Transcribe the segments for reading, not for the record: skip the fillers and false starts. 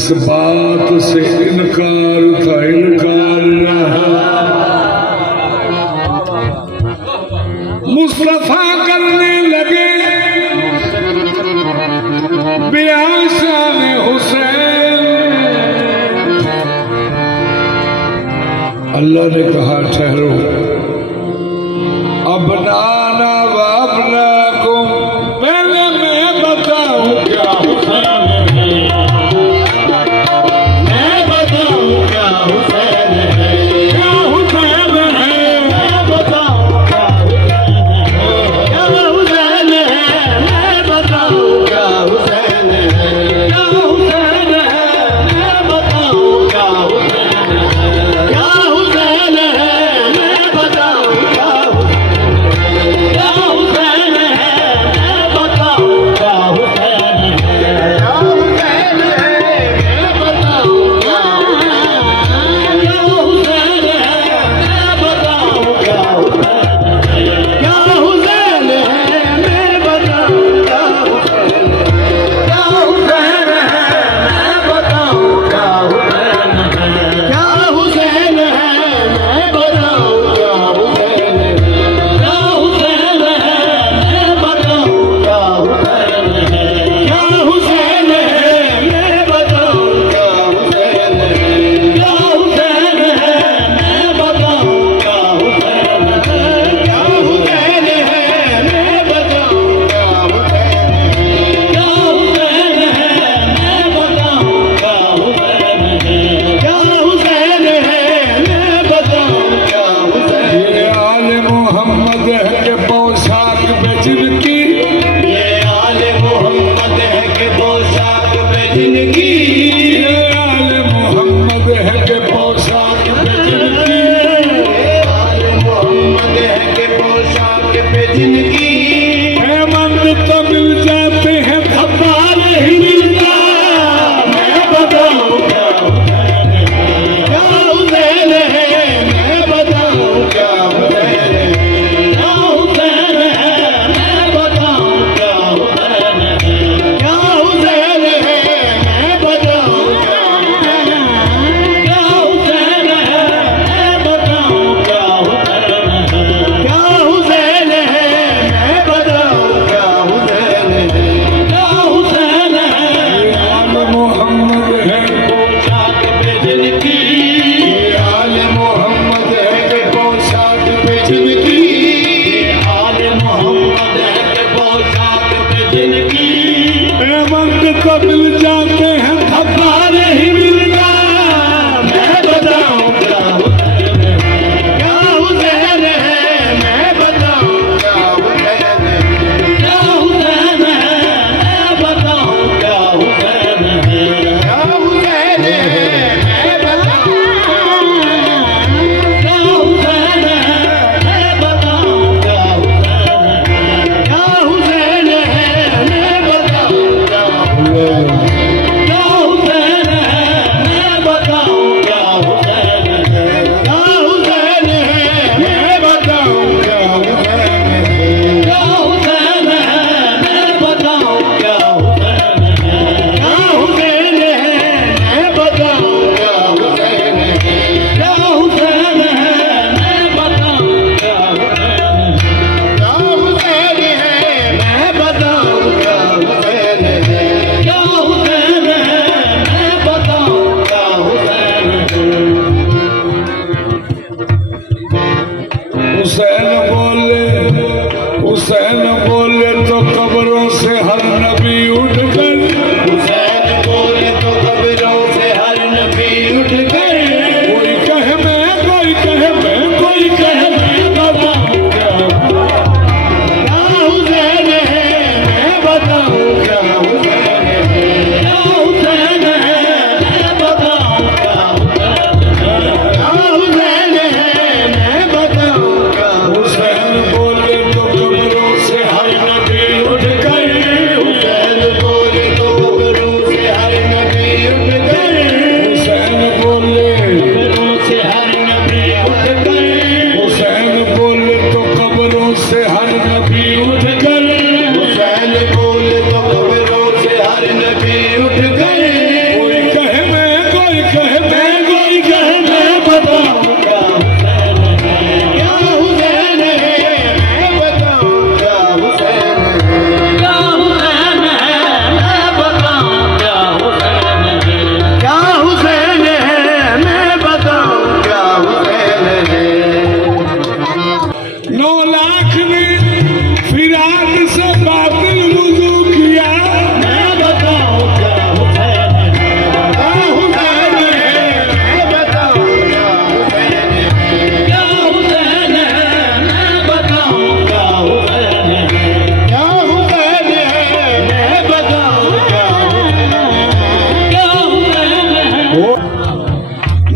जिस बात से इनकार था इनकार रहा। मुस्तफा करने लगे बियाशान हुसैन। अल्लाह ने कहा ठहरो, अबनाना व अबनाकुम, पहले मैं बताऊं क्या हुसैन है, मैं बताऊं क्या हुसैन है, क्या हुसैन है, मैं बताऊं क्या हुसैन है, मैं बताऊं क्या हुसैन है, क्या हुसैन है, मैं बताऊं क्या हुसैन है, क्या हुसैन है, मैं बताऊं क्या हुसैन है।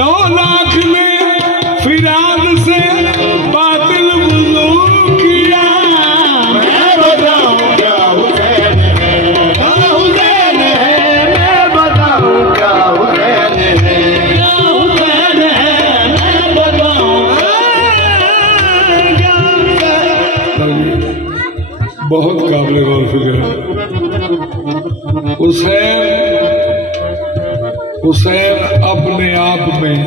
9 लाख ने फिराद से बातिल वुज़ू किया। मैं बताऊं क्या हुसैन है, क्या हुसैन है, मैं बताऊं क्या हुसैन है, क्या हुसैन है, मैं बताऊं क्या हुसैन। बहुत काबिल गौर फिक्र है। हुसैन अपने आप में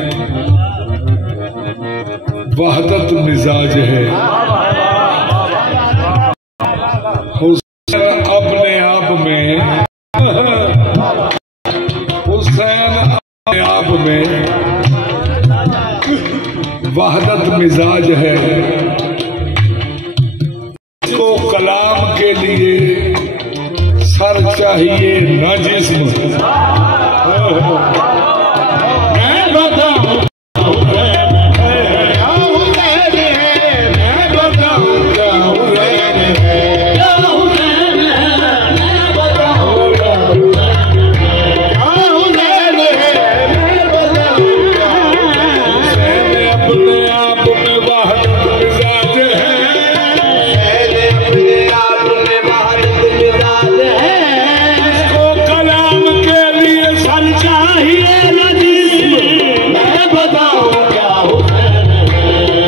वहदत मिजाज है। हुसैन अपने आप में वहदत मिजाज है। इसको कलाम के लिए सर चाहिए न जिस्म। मैं बताऊं क्या हुसैन है, क्या हुसैन है, मैं बताऊं क्या हुसैन है, क्या हुसैन है, मैं बताऊं क्या हुसैन है, क्या हुसैन है, मैं बताऊं क्या हुसैन है। अपने आप में वहदत मिजाज है। अपने आप में वहदत मिजाज है। इसको कलाम के लिए सर चाहिए न जिस्म। मैं बताऊं क्या हुसैन है,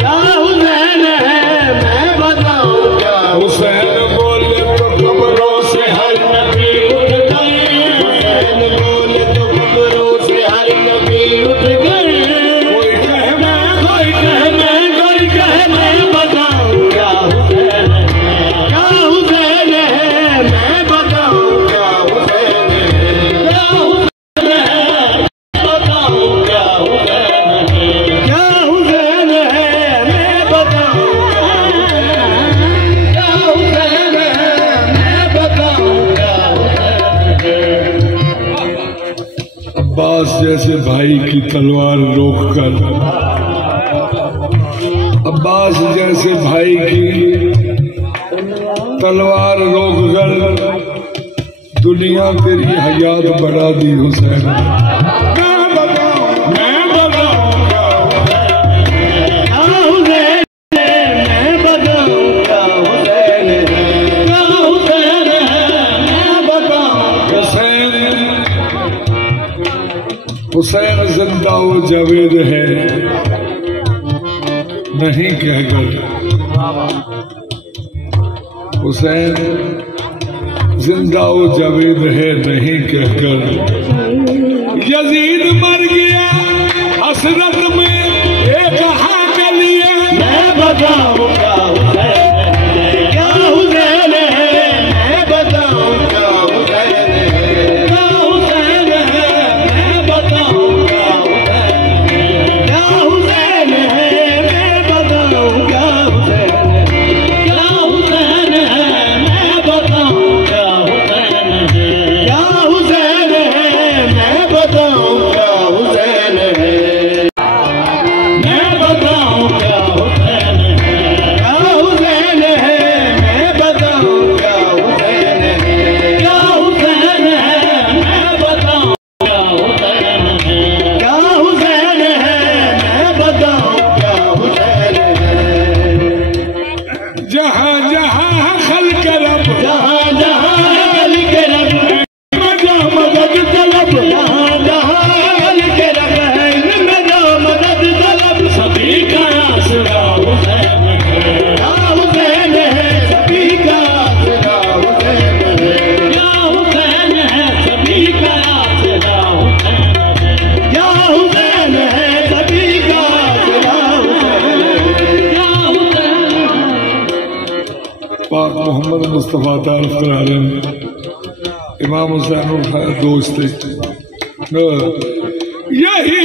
क्या हुसैन है, मैं बताऊं क्या हुसैन बोले तो कब्रों से हर नबी उठ गए, हुसैन बोले तो कब्रों से हर नबी उठ गए। कोई कहे मैं, कोई कहे मैं, कोई कहे मैं बताऊं क्या हुसैन है, क्या हुसैन है, मैं बताऊं क्या हुसैन है, क्या हुसैन है, बताऊं क्या हुसैन है, क्या हुसैन है, मैं बताऊं क्या हुसैन है, मैं बताऊं क्या हुसैन है। अब्बास जैसे भाई की तलवार रोककर, अब्बास जैसे भाई की तलवार रोककर दुनिया तेरी हयात बढ़ा दी हुसैन। मैं बताऊं क्या हुसैन है, मैं बताऊं क्या हुसैन है, क्या हुसैन है, मैं बताऊं। हुसैन जिंदा वो जावेद है नहीं कहकर। हुसैन जिंदा वो जावेद है नहीं कहकर। यजीद मर गया हसरत में एक हाँ के लिए। मैं बताऊं क्या हुसैन है, क्या हुसैन है, मैं बताऊं क्या हुसैन है, क्या हुसैन है, मैं बताऊं क्या हुसैन है, क्या हुसैन है, मैं बताऊं क्या हुसैन है, क्या हुसैन है, मैं बताऊं क्या हुसैन है, क्या हुसैन है, मैं बताऊं क्या हुसैन है। मैं बताऊं क्या हुसैन है, क्या हुसैन है, मैं बताऊं क्या हुसैन है, क्या हुसैन है, मैं बताऊं क्या हुसैन है, क्या हुसैन है, मैं बताऊं क्या हुसैन है। जहाँ जहाँ खल्क रब, जहाँ जहाँ गल के रब मजा मदद तलब। जहाँ जहाँ गल के रब है, मेरा मदद तलब। सभी का आसरा हुसैन है, क्या हुसैन है, सभी का आसरा हुसैन है, क्या हुसैन है, सभी का आसरा हुसैन है, क्या हुसैन है, सभी का आसरा हुसैन है, क्या हुसैन है। पाक मोहम्मद मुस्तफ़ा तारफ़ करा रहे हैं। इमाम हुसैन दोस्त थे। यही